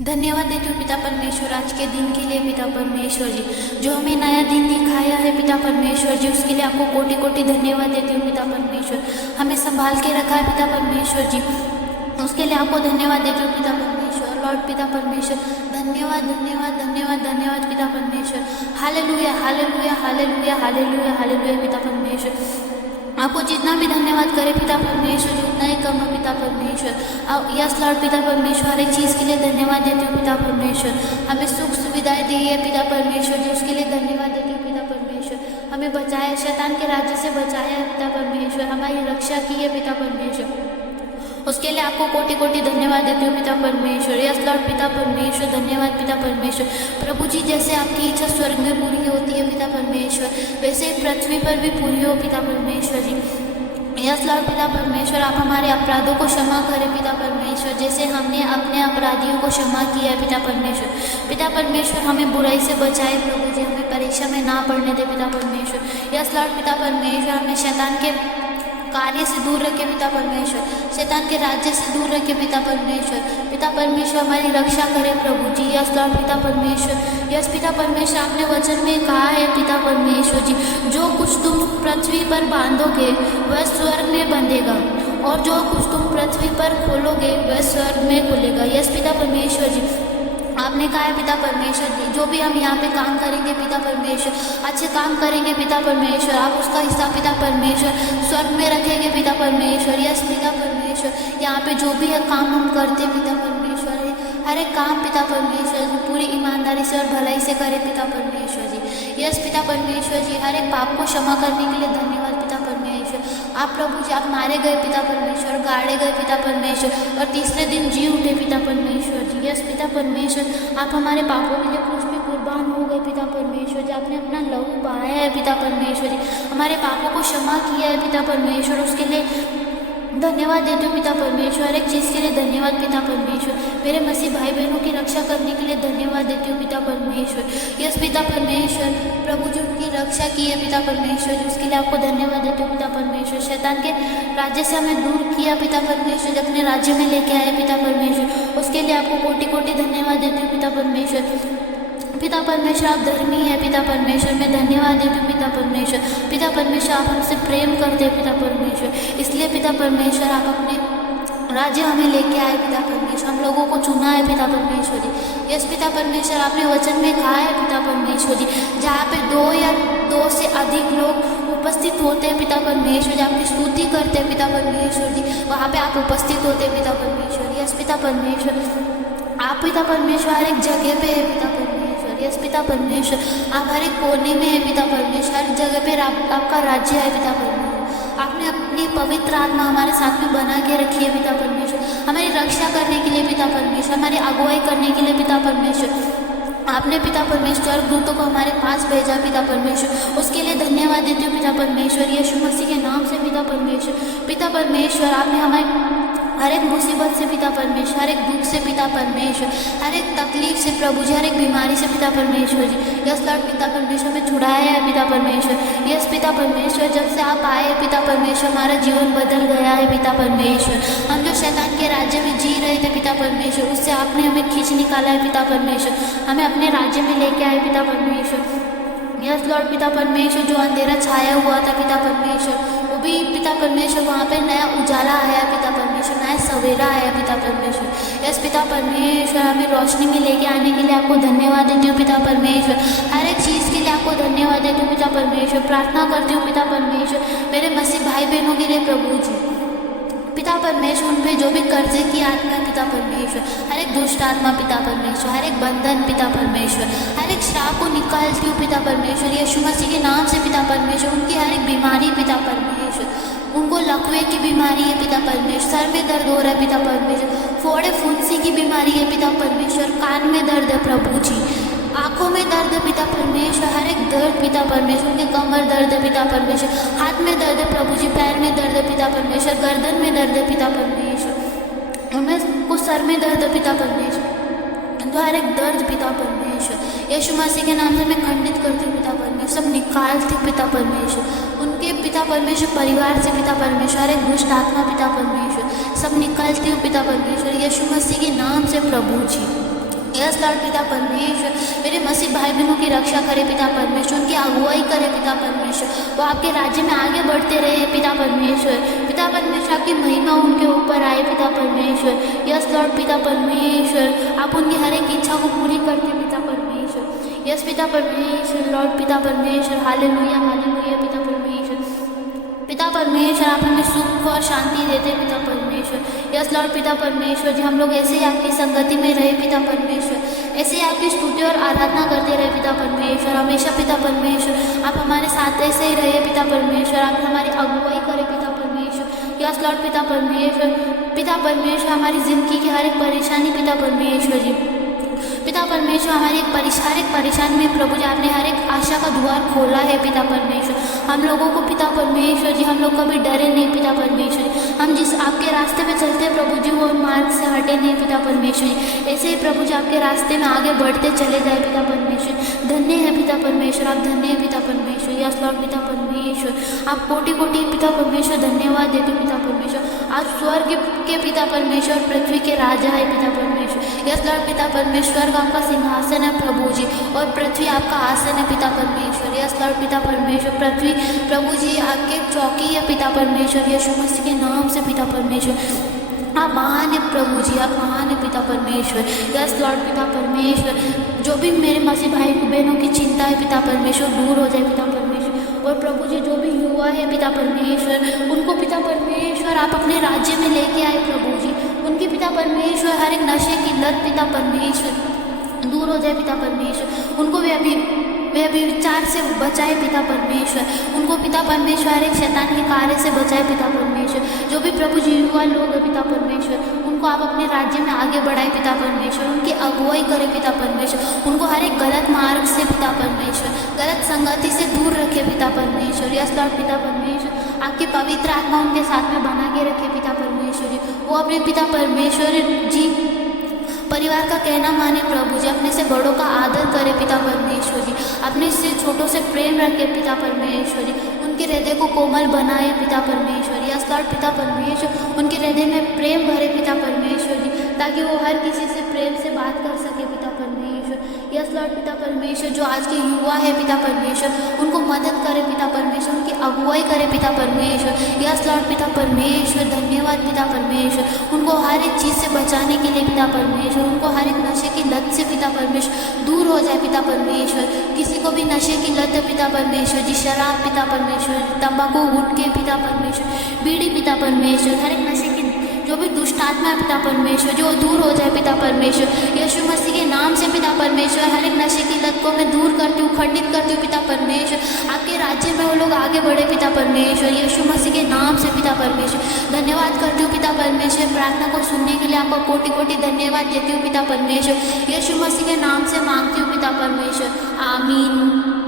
धन्यवाद देती हूँ पिता परमेश्वर आज के दिन के लिए पिता परमेश्वर जी, जो हमें नया दिन दिखाया है पिता परमेश्वर जी, उसके लिए आपको कोटि कोटि धन्यवाद देती हूँ पिता परमेश्वर। हमें संभाल के रखा है पिता परमेश्वर जी, उसके लिए आपको धन्यवाद देती हूँ पिता परमेश्वर। लॉर्ड पिता परमेश्वर, धन्यवाद धन्यवाद धन्यवाद धन्यवाद पिता परमेश्वर। Hallelujah hallelujah hallelujah hallelujah hallelujah पिता परमेश्वर। आपको जितना भी धन्यवाद करे पिता परमेश्वर जी उतना ही कम है पिता परमेश्वर। यस लॉर्ड पिता परमेश्वर, हर एक चीज़ के लिए धन्यवाद देती हूँ पिता परमेश्वर। हमें सुख सुविधाएं दी है पिता परमेश्वर जी, उसके लिए धन्यवाद देती हूँ पिता परमेश्वर। हमें बचाया, शैतान के राज्य से बचाया है पिता परमेश्वर, हमारी रक्षा की है पिता परमेश्वर, उसके लिए आपको कोटि कोटि धन्यवाद देती हूँ पिता परमेश्वर। यस लॉर्ड पिता परमेश्वर, धन्यवाद पिता परमेश्वर। प्रभु जी, जैसे आपकी इच्छा स्वर्ग में पूरी होती है पिता परमेश्वर, वैसे ही पृथ्वी पर भी पूरी हो पिता परमेश्वर जी। यस लॉर्ड पिता परमेश्वर, आप हमारे अपराधों को क्षमा करें पिता परमेश्वर, जैसे हमने अपने अपराधियों को क्षमा किया है पिता परमेश्वर। पिता परमेश्वर, हमें बुराई से बचाए प्रभु जी, हमें परीक्षा में ना पड़ने दे पिता परमेश्वर। यस लॉर्ड पिता परमेश्वर, हमें शैतान के कार्य से दूर रखे पिता परमेश्वर, शैतान के राज्य से दूर रखे पिता परमेश्वर। पिता परमेश्वर, हमारी रक्षा करें प्रभु जी। यस लॉर्ड पिता परमेश्वर, यस पिता परमेश्वर, आपने वचन में कहा है पिता परमेश्वर जी, जो कुछ तुम पृथ्वी पर बांधोगे वह स्वर्ग में बंधेगा, और जो कुछ तुम पृथ्वी पर खोलोगे वह स्वर्ग में खुलेगा। यस पिता परमेश्वर जी, आपने कहा है पिता परमेश्वर जी, जो भी हम यहाँ पे काम करेंगे पिता परमेश्वर, अच्छे काम करेंगे पिता परमेश्वर, आप उसका हिस्सा पिता परमेश्वर स्वर्ग में रखेंगे पिता परमेश्वर। यस पिता परमेश्वर, यहाँ पे जो भी है काम हम करते पिता परमेश्वर, हर एक काम पिता परमेश्वर पूरी ईमानदारी से और भलाई से करें पिता परमेश्वर जी। यस पिता परमेश्वर जी, हर एक पाप को क्षमा करने के लिए धन्यवाद पिता परमेश्वर। आप प्रभु जी, आप मारे गए पिता परमेश्वर, गाड़े गए पिता परमेश्वर, और तीसरे दिन जी उठे पिता परमेश्वर जी। यस पिता परमेश्वर, आप हमारे पापों के लिए कुछ भी कुर्बान हो गए पिता परमेश्वर जी, आपने अपना लहू बहाया है पिता परमेश्वर जी, हमारे पापों को क्षमा किया है पिता परमेश्वर, उसके लिए धन्यवाद देती हूँ पिता परमेश्वर। हर एक चीज़ के लिए धन्यवाद पिता परमेश्वर। मेरे मसीह भाई बहनों की रक्षा करने के लिए धन्यवाद देती हूँ पिता परमेश्वर। यस पिता परमेश्वर, प्रभु जी उनकी रक्षा की है पिता परमेश्वर जी, उसके लिए आपको धन्यवाद देती हूँ पिता परमेश्वर। शैतान के राज्य से हमें दूर किया पिता परमेश्वर, जब अपने राज्य में लेके आए पिता परमेश्वर, उसके लिए आपको कोटि कोटि धन्यवाद देती हूँ पिता परमेश्वर। पिता परमेश्वर, आप धर्मी है पिता परमेश्वर, मैं धन्यवाद देती हूँ पिता परमेश्वर। पिता परमेश्वर, आप हमसे प्रेम करते हैं पिता परमेश्वर, इसलिए पिता परमेश्वर आप अपने राज्य हमें लेके आए पिता परमेश्वर, हम लोगों को चुना है पिता परमेश्वर जी। यस पिता परमेश्वर, आपने वचन में कहा है पिता परमेश्वर जी, जहाँ पे दो या दो से अधिक लोग उपस्थित होते हैं पिता परमेश्वर जी, आपकी स्तुति करते हैं पिता परमेश्वर जी, वहाँ पे आप उपस्थित होते हैं पिता परमेश्वर। यस पिता परमेश्वर, आप पिता परमेश्वर हर एक जगह पे है पिता परमेश्वर। यस पिता परमेश्वर, आप हर एक कोने में है पिता परमेश्वर, हर जगह पे आपका राज्य है पिता परमेश्वर। आपने अपनी पवित्र आत्मा हमारे साथ में बना के रखी है पिता परमेश्वर, हमारी रक्षा करने के लिए पिता परमेश्वर, हमारी अगुवाई करने के लिए पिता परमेश्वर। आपने पिता परमेश्वर दूतों को हमारे पास भेजा पिता परमेश्वर, उसके लिए धन्यवाद देती हूँ पिता परमेश्वर। यीशु मसीह के नाम से पिता परमेश्वर। पिता परमेश्वर, आपने हमारे हर एक मुसीबत से पिता परमेश्वर, हर एक दुख से पिता परमेश्वर, हर एक तकलीफ से प्रभु जी, हर एक बीमारी से पिता परमेश्वर जी, यस लॉर्ड पिता परमेश्वर में छुड़ाया है पिता परमेश्वर। यस पिता परमेश्वर, जब से आप आए पिता परमेश्वर, हमारा जीवन बदल गया है पिता परमेश्वर। हम जो शैतान के राज्य में जी रहे थे पिता परमेश्वर, उससे आपने हमें खींच निकाला है पिता परमेश्वर, हमें अपने राज्य में लेके आए पिता परमेश्वर। यस लॉर्ड पिता परमेश्वर, जो अंधेरा छाया हुआ था पिता परमेश्वर, वो भी पिता परमेश्वर वहाँ पे नया उजाला आया पिता परमेश्वर, नया सवेरा आया पिता परमेश्वर। यस पिता परमेश्वर, हमें रोशनी में लेके आने के लिए आपको धन्यवाद देती हूँ पिता परमेश्वर। हर एक चीज़ के लिए आपको धन्यवाद देती हूँ पिता परमेश्वर। प्रार्थना करती हूँ पिता परमेश्वर मेरे मसीह भाई बहनों के लिए प्रभु जी, पिता परमेश्वर, उन पे जो भी कर्जे की आत्मा पिता परमेश्वर, हर एक दुष्ट आत्मा पिता परमेश्वर, हर एक बंधन पिता परमेश्वर, हर एक श्राप को निकालती हूँ पिता परमेश्वर। यीशु मसीह के नाम से पिता परमेश्वर, उनकी हर एक बीमारी पिता परमेश्वर, उनको लकवे की बीमारी है पिता परमेश्वर, सर में दर्द हो रहा है पिता परमेश्वर, फोड़े फुंसी की बीमारी है पिता परमेश्वर, कान में दर्द है प्रभु जी, आंखों में दर्द है पिता परमेश्वर, हर एक दर्द पिता परमेश्वर, उनके कमर दर्द है पिता परमेश्वर, हाथ में दर्द है प्रभु जी, पैर में दर्द है पिता परमेश्वर, गर्दन में दर्द है पिता परमेश्वर, उनमें कुछ सर में दर्द है पिता परमेश्वर, तो हर एक दर्द पिता परमेश्वर यीशु मसीह के नाम से मैं खंडित करती हूँ पिता परमेश्वर, सब निकालती हूँ पिता परमेश्वर, उनके पिता परमेश्वर परिवार से पिता परमेश्वर, हर एक दुष्ट आत्मा पिता परमेश्वर सब निकालती हूँ पिता परमेश्वर, यीशु मसीह के नाम से प्रभु जी। यस लॉर्ड पिता परमेश्वर, मेरे मसीह भाई बहनों की रक्षा करे पिता परमेश्वर, उनकी अगुवाई करे पिता परमेश्वर, वो आपके राज्य में आगे बढ़ते रहे पिता परमेश्वर। पिता परमेश्वर, आपकी महिमा उनके ऊपर आए पिता परमेश्वर। यस लॉर्ड पिता परमेश्वर, आप उनकी हर एक इच्छा को पूरी करते पिता परमेश्वर। यस पिता परमेश्वर, लॉर्ड पिता परमेश्वर, हालेलुया हालेलुया पिता परमेश्वर। पिता परमेश्वर, आप हमें सुख और शांति देते पिता परमेश्वर। यस लॉर्ड पिता परमेश्वर जी, हम लोग ऐसे ही आपकी संगति में रहे पिता परमेश्वर, ऐसे ही आपकी स्तुति और आराधना करते रहे पिता परमेश्वर हमेशा पिता परमेश्वर। आप हमारे साथ ऐसे ही रहे पिता परमेश्वर, आप हमारी अगुवाई करें पिता परमेश्वर। यस लॉर्ड पिता परमेश्वर, पिता परमेश्वर, हमारी जिंदगी की हर एक परेशानी पिता परमेश्वर जी, पिता परमेश्वर, हमारी हर एक परेशानी में प्रभु जी आपने हर एक आशा का द्वार खोला है पिता परमेश्वर। हम लोगों को पिता परमेश्वर जी, हम लोग कभी डरे नहीं पिता परमेश्वर। हम जिस आपके रास्ते पे चलते हैं प्रभु जी, वो मार्ग से हटे नहीं पिता परमेश्वर जी। ऐसे ही प्रभु जी आपके रास्ते में आगे बढ़ते चले जाए पिता परमेश्वर। धन्य है पिता परमेश्वर, आप धन्य है पिता परमेश्वर। यस लॉर्ड पिता परमेश्वर, आप कोटि कोटि पिता परमेश्वर धन्यवाद देते पिता परमेश्वर। आप स्वर्ग के पिता परमेश्वर, पृथ्वी के राजा है पिता परमेश्वर। यस लॉर्ड पिता परमेश्वर, आपका सिंहासन है प्रभु जी, और पृथ्वी आपका आसन है पिता परमेश्वर। यस लॉर्ड पिता परमेश्वर, पृथ्वी प्रभु जी आपके चौकी है पिता परमेश्वर। यीशु मसीह के नाम से पिता परमेश्वर, आप महान है प्रभु जी, आप महान है पिता परमेश्वर। यस लॉर्ड पिता परमेश्वर, जो भी मेरे मसीह भाई बहनों की चिंता है पिता परमेश्वर, दूर हो जाए पिता परमेश्वर। और प्रभु जी, जो भी युवा है पिता परमेश्वर, उनको पिता परमेश्वर आप अपने राज्य में लेके आए प्रभु जी। उनकी पिता परमेश्वर हर एक नशे की लत पिता परमेश्वर दूर हो जाए पिता परमेश्वर। उनको वे अभी विचार से बचाए पिता परमेश्वर। उनको पिता परमेश्वर हर एक शैतान के कार्य से बचाए पिता परमेश्वर। जो भी प्रभु जी युवा लोग हैं पिता परमेश्वर, उनको आप अपने राज्य में आगे बढ़ाए पिता परमेश्वर। उनकी अगुवाई करे पिता परमेश्वर। उनको हर एक गलत मार्ग से पिता परमेश्वर, गलत संगति से दूर रखे पिता परमेश्वर। यस लॉर्ड पिता परमेश्वर, आपकी पवित्र आत्मा उनके साथ में बना के रखे पिता परमेश्वर जी। वो अपने पिता परमेश्वर जी परिवार का कहना माने प्रभु जी, अपने से बड़ों का आदर करे पिता परमेश्वर जी। अपने से छोटों से प्रेम रखे पिता परमेश्वर जी। उनके हृदय को कोमल बनाए पिता परमेश्वर। यस लॉर्ड पिता परमेश्वर, उनके हृदय में प्रेम भरे पिता परमेश्वर जी, ताकि वो हर किसी से प्रेम से बात कर सके पिता परमेश्वर। यस लॉर्ड पिता परमेश्वर, जो आज के युवा है पिता परमेश्वर, उनको मदद करे पिता परमेश्वर, उनकी अगुवाई करे पिता परमेश्वर। यस लॉर्ड पिता परमेश्वर, धन्यवाद पिता परमेश्वर। उनको हर एक चीज़ से बचाने के लिए पिता परमेश्वर, उनको हर एक नशे की लत से पिता परमेश्वर दूर हो जाए पिता परमेश्वर। किसी को भी नशे की लत है पिता परमेश्वर जी, शराब पिता परमेश्वर, तंबाकू गुटखे पिता परमेश्वर, बीड़ी पिता परमेश्वर, हर एक नशे की जो भी दुष्ट आत्मा है पिता परमेश्वर, जो दूर हो जाए पिता परमेश्वर। यीशु मसीह के नाम से पिता परमेश्वर, हर एक नशे की लत को मैं दूर करती हूँ, खंडित करती हूँ पिता परमेश्वर। आपके राज्य में वो लोग आगे बढ़े पिता परमेश्वर। यीशु मसीह के नाम से पिता परमेश्वर, धन्यवाद करती हूँ पिता परमेश्वर। प्रार्थना को सुनने के लिए आपका कोटि कोटि धन्यवाद देती हूँ पिता परमेश्वर। यीशु मसीह के नाम से मांगती हूँ पिता परमेश्वर, आमीन।